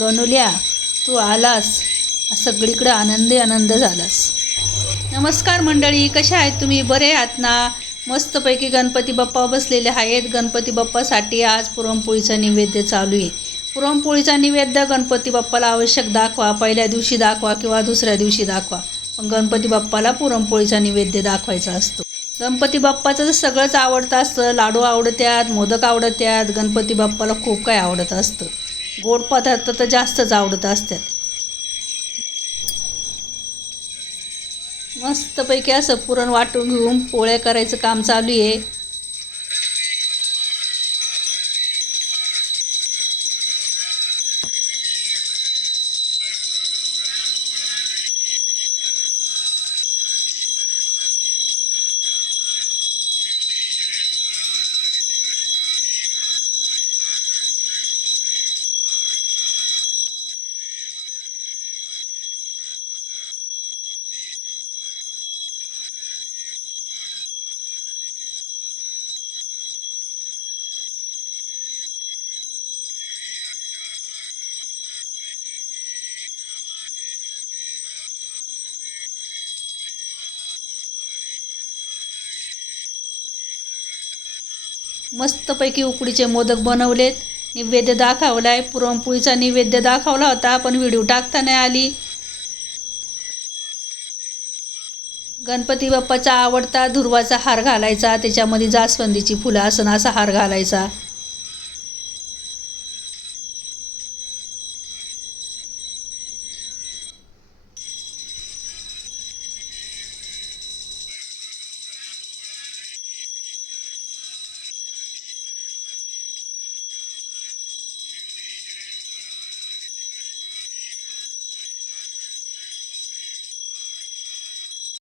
गणुल्या तू आलास, सगळीकडे आनंदी आनंद झालास। नमस्कार मंडळी, कशा आहेत तुम्ही? बरे आहात ना? मस्तपैकी गणपती बाप्पा बसलेले आहेत। गणपती बाप्पासाठी आज पुरणपोळीचा नैवेद्य चालू आहे। पुरणपोळीचा नैवेद्य गणपती बाप्पाला आवश्यक दाखवा, पहिल्या दिवशी दाखवा किंवा दुसऱ्या दिवशी दाखवा, पण गणपती बाप्पाला पुरणपोळीचा नैवेद्य दाखवायचा असतो। गणपती बाप्पाचं सगळंच आवडतं असतं, लाडू आवडतात, मोदक आवडतात, गणपती बाप्पाला खूप काही आवडत असतं। गोड पदार्थ तर जास्तच आवडत असतात। मस्तपैकी असं पुरण वाटून घेऊन पोळ्या करायचं काम चालू आहे। मस्तपैकी उकडीचे मोदक बनवलेत, नैवेद्य दाखवलाय। पुरणपोळीचा नैवेद्य दाखवला होता पण व्हिडिओ टाकता नाही आली। गणपती बाप्पाचा आवडता दुर्वाचा हार घालायचा, त्याच्यामध्ये जास्वंदीची फुलं असं असा हार घालायचा।